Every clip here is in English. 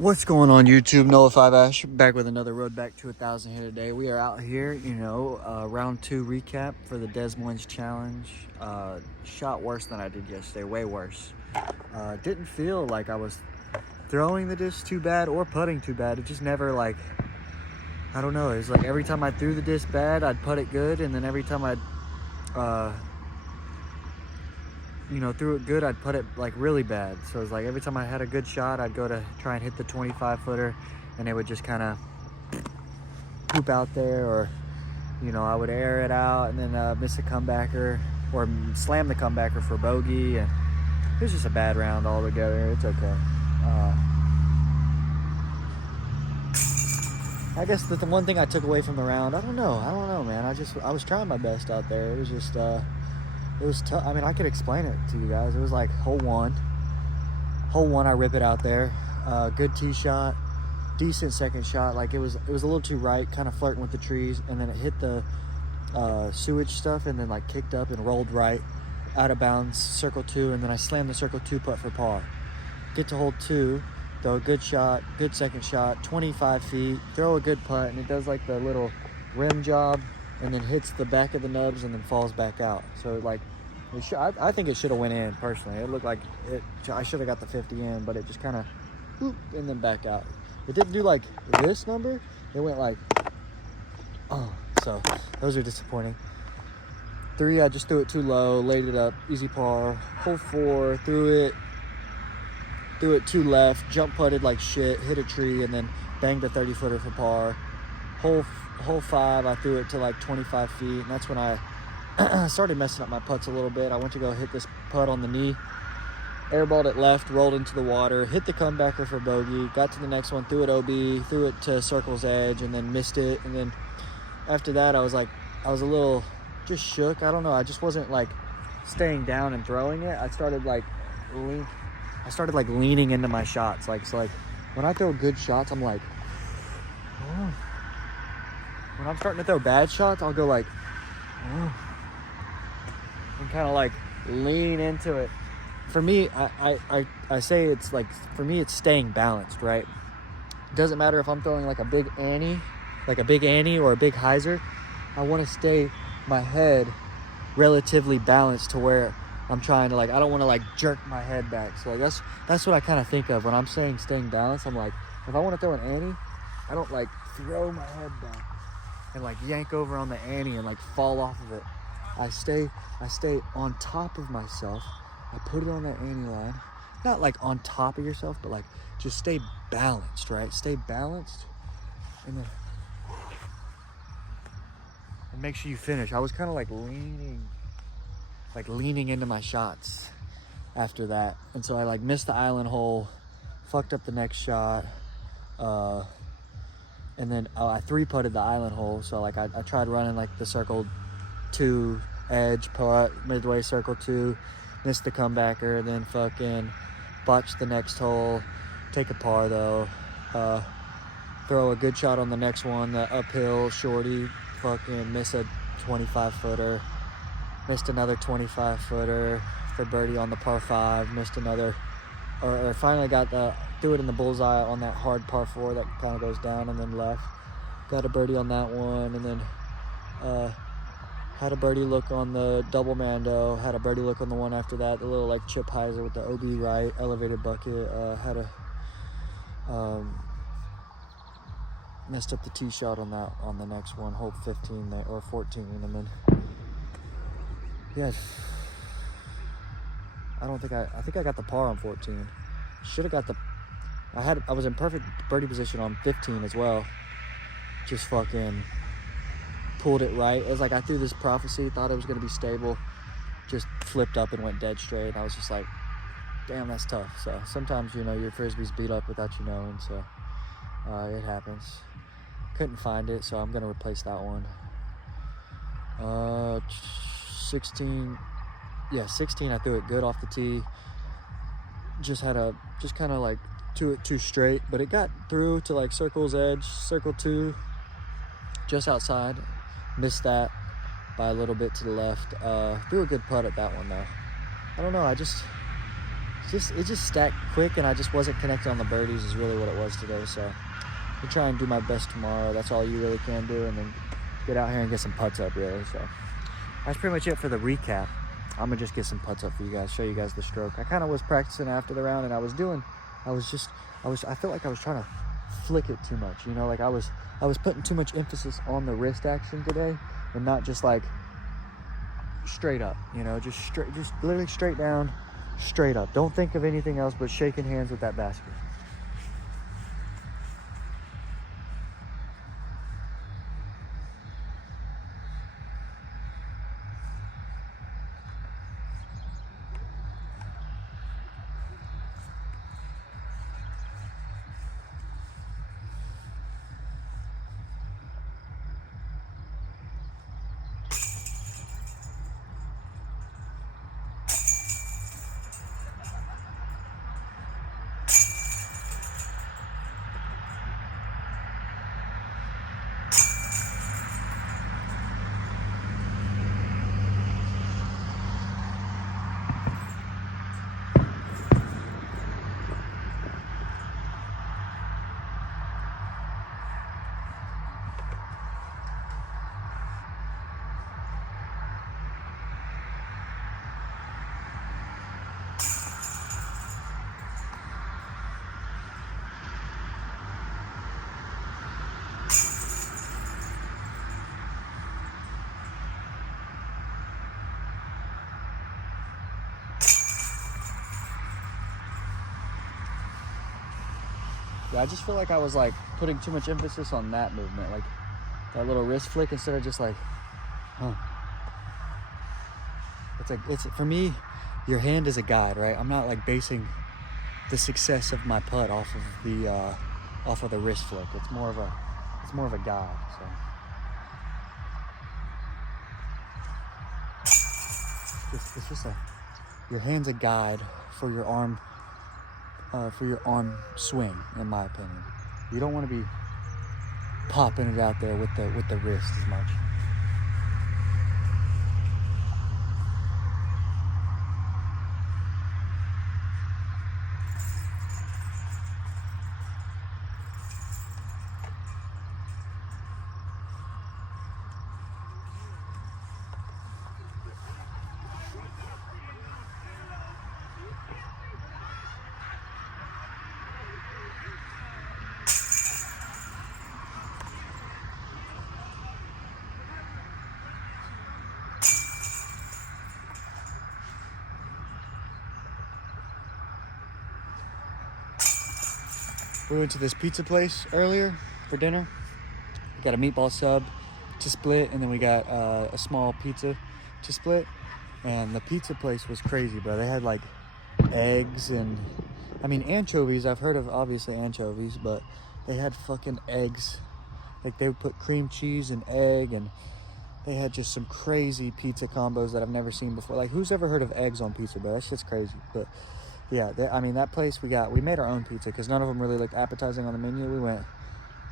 What's going on YouTube? Noah 5 Ash back with another Road Back to 1,000 hit a day. We are out here, round 2 recap for the Des Moines Challenge. Shot worse than I did yesterday, way worse. Didn't feel like I was throwing the disc too bad or putting too bad. It just never I don't know. It's like every time I threw the disc bad, I'd putt it good, and then every time I'd threw it good, I'd put it like really bad. So it's like every time I had a good shot, I'd go to try and hit the 25-footer, and it would just kind of poop out there, or I would air it out and then miss a comebacker or slam the comebacker for bogey, and it was just a bad round altogether. It's okay. I guess the one thing I took away from the round, I don't know, man. I was trying my best out there. It was just it was tough. I mean, I could explain it to you guys. It was like hole one, I rip it out there. Good tee shot, decent second shot. Like it was a little too right, kind of flirting with the trees, and then it hit the sewage stuff, and then like kicked up and rolled right out of bounds, circle 2, and then I slammed the circle 2 putt for par. Get to hole 2, throw a good shot, good second shot, 25 feet, throw a good putt, and it does like the little rim job, and then hits the back of the nubs and then falls back out. So like, I think it should have went in personally. It looked like I should have got the 50 in, but it just kind of and then back out. It didn't do like this number. It went like, so those are disappointing. 3, I just threw it too low, laid it up, easy par. Hole 4, threw it too left, jump putted like shit, hit a tree, and then banged a 30-footer for par. Hole 5, I threw it to like 25 feet, and that's when I started messing up my putts a little bit. I went to go hit this putt on the knee, airballed it left, rolled into the water, hit the comebacker for bogey, got to the next one, threw it OB, threw it to circle's edge, and then missed it. And then after that, I was a little just shook. I don't know. I just wasn't like staying down and throwing it. I started leaning into my shots. Like when I throw good shots, I'm like, oh. When I'm starting to throw bad shots, I'll go like, oh, and kind of like lean into it. For me, I say it's like, for me, it's staying balanced, right? It doesn't matter if I'm throwing like a big Annie or a big hyzer. I want to stay my head relatively balanced to where I'm trying to I don't want to like jerk my head back. So like that's what I kind of think of when I'm saying staying balanced. I'm like, if I want to throw an Annie, I don't like throw my head back and like yank over on the Annie and like fall off of it. I stay on top of myself. I put it on that Annie line. Not like on top of yourself, but like just stay balanced, right? Stay balanced, and then and make sure you finish. I was kind of like leaning into my shots after that, and so I like missed the island hole, fucked up the next shot, and then I 3-putted the island hole. So like I tried running like the circle 2 edge putt midway circle 2, missed the comebacker, then fucking botched the next hole, take a par though, throw a good shot on the next one, the uphill shorty, fucking miss a 25-footer, missed another 25-footer for birdie on the par 5, missed another, or finally threw it in the bullseye on that hard par 4 that kind of goes down and then left, got a birdie on that one, and then had a birdie look on the double Mando, had a birdie look on the one after that, the little like chip hyzer with the OB right, elevated bucket, had a messed up the tee shot on the next one, hole 15 there, or 14, and then I think I got the par on 14. Should have got I was in perfect birdie position on 15 as well. Just fucking pulled it right. It was like I threw this prophecy, thought it was going to be stable, just flipped up and went dead straight. I was just like, damn, that's tough. So sometimes, your Frisbee's beat up without you knowing, so it happens. Couldn't find it, so I'm going to replace that one. 16, I threw it good off the tee. Just kind of like threw it too straight, but it got through to like circle's edge, circle 2, just outside. Missed that by a little bit to the left. Threw a good putt at that one though. I don't know, I just it just stacked quick, and I just wasn't connected on the birdies is really what it was today. So I'll try and do my best tomorrow. That's all you really can do, and then get out here and get some putts up, really. So that's pretty much it for the recap. I'm gonna just get some putts up for you guys, show you guys the stroke. I kind of was practicing after the round, and I felt like I was trying to flick it too much, you know, like I was putting too much emphasis on the wrist action today, and not just like straight up, you know, just literally straight down, straight up. Don't think of anything else but shaking hands with that basket. Yeah, I just feel like I was like putting too much emphasis on that movement, like that little wrist flick, instead of just like, huh. It's for me, your hand is a guide, right? I'm not like basing the success of my putt off of the wrist flick. It's more of a guide. So your hand's a guide for your arm swing, in my opinion. You don't want to be popping it out there with the wrist as much. We went to this pizza place earlier for dinner. We got a meatball sub to split, and then we got a small pizza to split. And the pizza place was crazy, bro. They had like eggs and, I mean, anchovies. I've heard of, obviously, anchovies, but they had fucking eggs. Like, they would put cream cheese and egg, and they had just some crazy pizza combos that I've never seen before. Like, who's ever heard of eggs on pizza, bro? That shit's crazy. But yeah, that place, we made our own pizza because none of them really looked appetizing on the menu. We went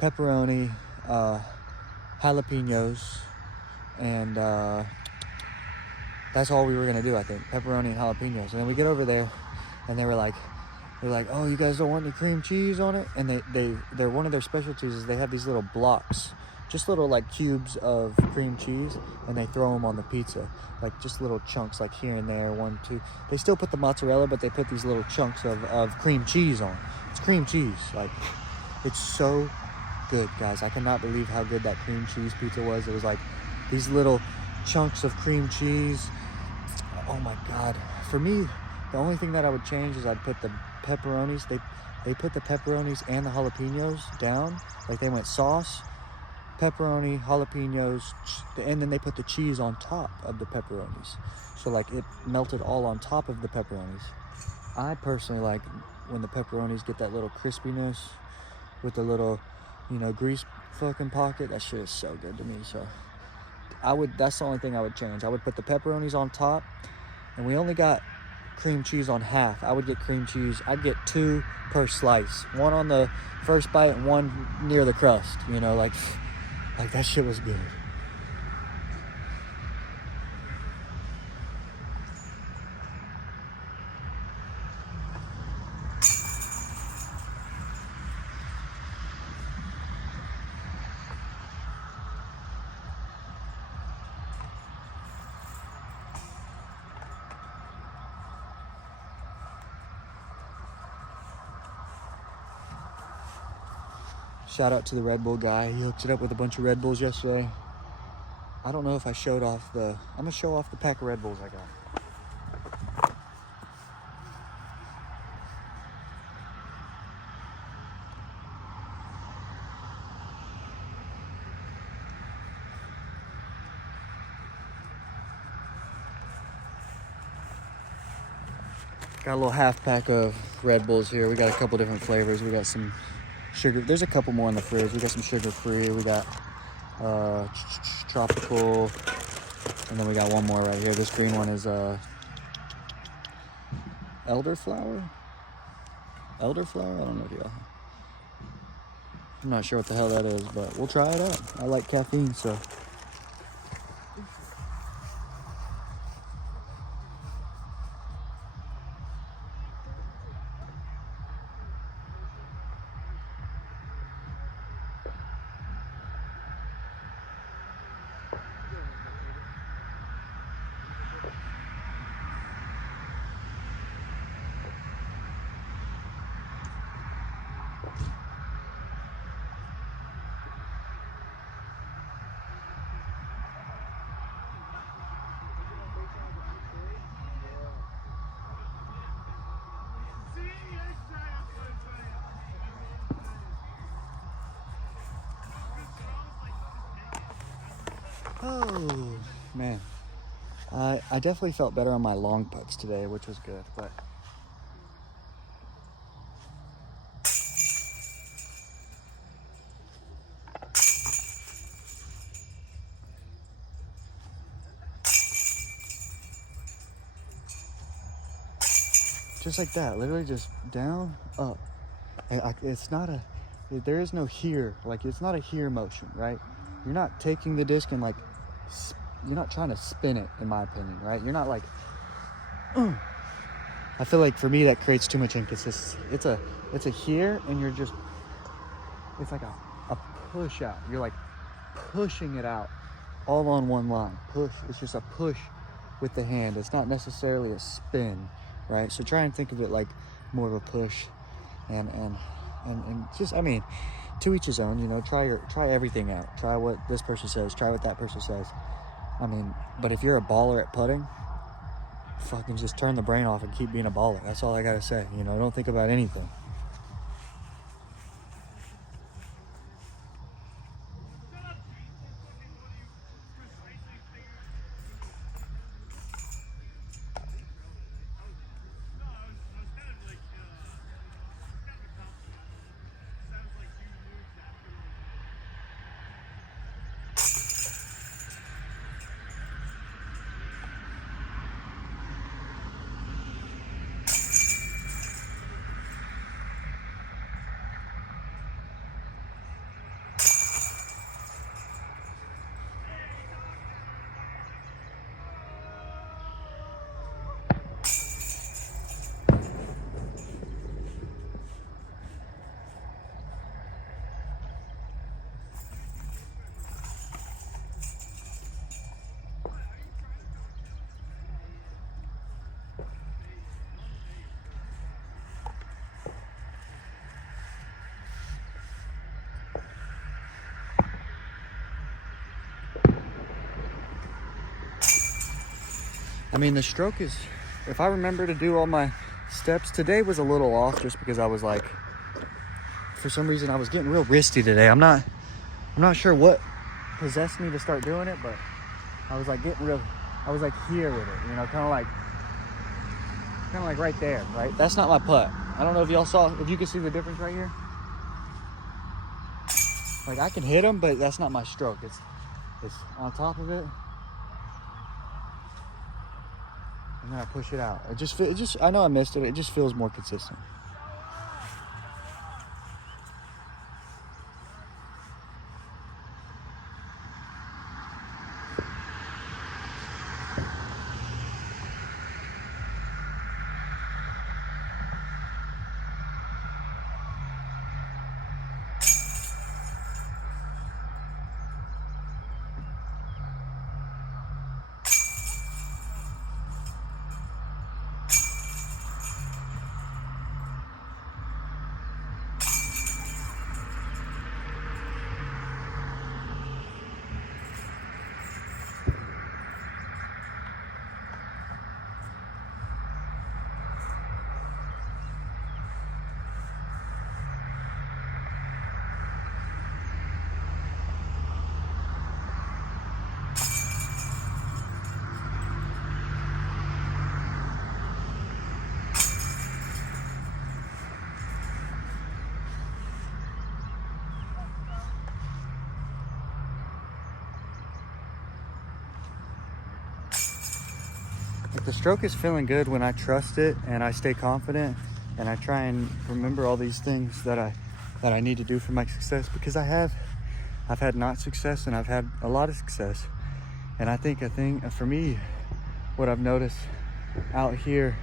pepperoni, jalapenos, and that's all we were gonna do, I think. Pepperoni and jalapenos. And then we get over there, and they're like, oh, you guys don't want any cream cheese on it? And they're one of their specialties is they have these little blocks, just little like cubes of cream cheese, and they throw them on the pizza, like just little chunks, like here and there, 1, 2. They still put the mozzarella, but they put these little chunks of cream cheese on. It's cream cheese. Like, it's so good, guys. I cannot believe how good that cream cheese pizza was. It was like these little chunks of cream cheese. Oh my God. For me, the only thing that I would change is I'd put the pepperonis. They put the pepperonis and the jalapenos down. Like, they went sauce, pepperoni, jalapenos, and then they put the cheese on top of the pepperonis. So like it melted all on top of the pepperonis. I personally like when the pepperonis get that little crispiness with the little, grease fucking pocket. That shit is so good to me. So that's the only thing I would change. I would put the pepperonis on top, and we only got cream cheese on half. I would get cream cheese. I'd get 2 per slice. 1 on the first bite and 1 near the crust, like that shit was good. Shout out to the Red Bull guy. He hooked it up with a bunch of Red Bulls yesterday. I don't know if I showed off I'm gonna show off the pack of Red Bulls I got. Got a little half pack of Red Bulls here. We got a couple different flavors. We got some sugar. There's a couple more in the fridge. We got some sugar-free. We got tropical. And then we got one more right here. This green one is elderflower? Elderflower? I don't know if y'all. I'm not sure what the hell that is, but we'll try it out. I like caffeine, so. Oh, man. I definitely felt better on my long putts today, which was good, but just like that, literally just down, up. And it's not there is no here, like it's not a here motion, right? You're not taking the disc and like, you're not trying to spin it, in my opinion, right? You're not like, I feel like for me that creates too much inconsistency. It's a here, and you're just, it's like a push out. You're like pushing it out all on one line. Push, it's just a push with the hand. It's not necessarily a spin, right? So try and think of it like more of a push, and just, I mean, to each his own, you know, try everything out. Try what this person says, try what that person says. I mean, but if you're a baller at putting, fucking just turn the brain off and keep being a baller. That's all I gotta say, you know, don't think about anything. I mean, the stroke is, if I remember to do all my steps, today was a little off just because I was like, for some reason I was getting real wristy today. I'm not sure what possessed me to start doing it, but I was like I was like here with it, you know, kind of like right there, right? That's not my putt. I don't know if y'all saw, if you can see the difference right here. Like I can hit them, but that's not my stroke. It's on top of it. And then I push it out. I know I missed it. It just feels more consistent. Like, the stroke is feeling good when I trust it and I stay confident and I try and remember all these things that I need to do for my success, because I've had not success and I've had a lot of success. And I think a thing for me, what I've noticed out here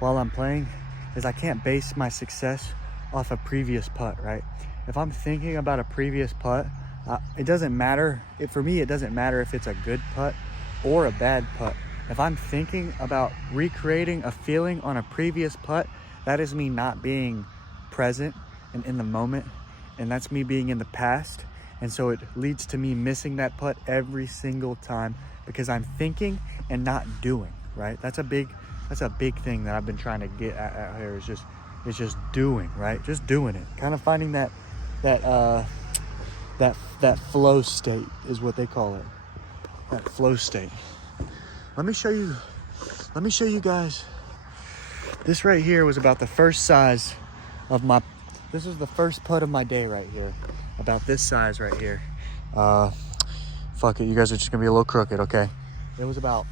while I'm playing is I can't base my success off a previous putt, right? If I'm thinking about a previous putt, it doesn't matter. For me, it doesn't matter if it's a good putt or a bad putt. If I'm thinking about recreating a feeling on a previous putt, that is me not being present and in the moment, and that's me being in the past. And so it leads to me missing that putt every single time because I'm thinking and not doing, right? That's a big thing that I've been trying to get at here, is just doing, right? Just doing it. Kind of finding that flow state is what they call it. That flow state. Let me show you guys. This right here was about the first size of this is the first putt of my day right here. About this size right here. Fuck it, you guys are just gonna be a little crooked, okay? It was about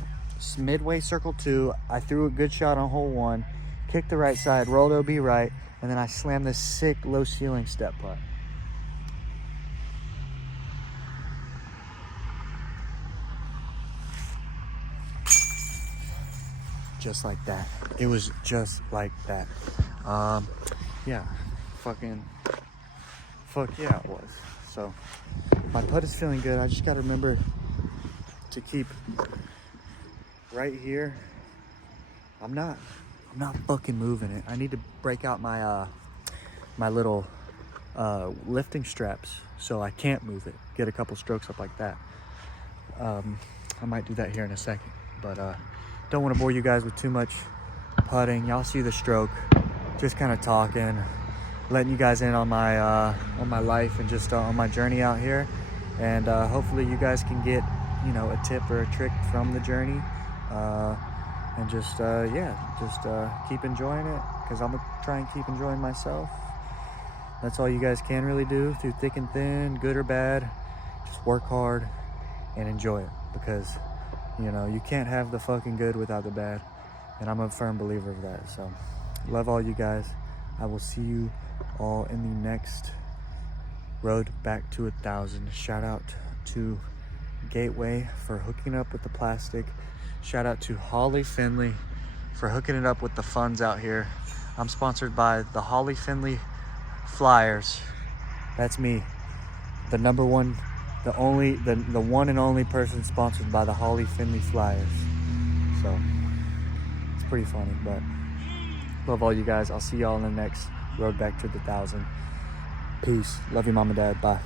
midway circle 2. I threw a good shot on hole 1, kicked the right side, rolled OB right, and then I slammed this sick low ceiling step putt. Just like that. It was just like that. Yeah, fuck yeah, it was. So my putt is feeling good. I just gotta remember to keep right here. I'm not fucking moving it. I need to break out my my little lifting straps so I can't move it. Get a couple strokes up like that. I might do that here in a second, but don't want to bore you guys with too much putting. Y'all see the stroke. Just kind of talking, letting you guys in on my life and just on my journey out here. And hopefully you guys can get, you know, a tip or a trick from the journey. And just keep enjoying it, because I'm gonna try and keep enjoying myself. That's all you guys can really do through thick and thin, good or bad. Just work hard and enjoy it, because, you know, you can't have the fucking good without the bad. And I'm a firm believer of that. So love all you guys. I will see you all in the next road back to 1,000. Shout out to Gateway for hooking up with the plastic. Shout out to Holly Finley for hooking it up with the funds out here. I'm sponsored by the Holly Finley Flyers. That's me, the number one, the one and only person sponsored by the Holly Finley Flyers. So it's pretty funny, but love all you guys. I'll see y'all in the next road back to the 1,000. Peace. Love you, mom and dad. Bye.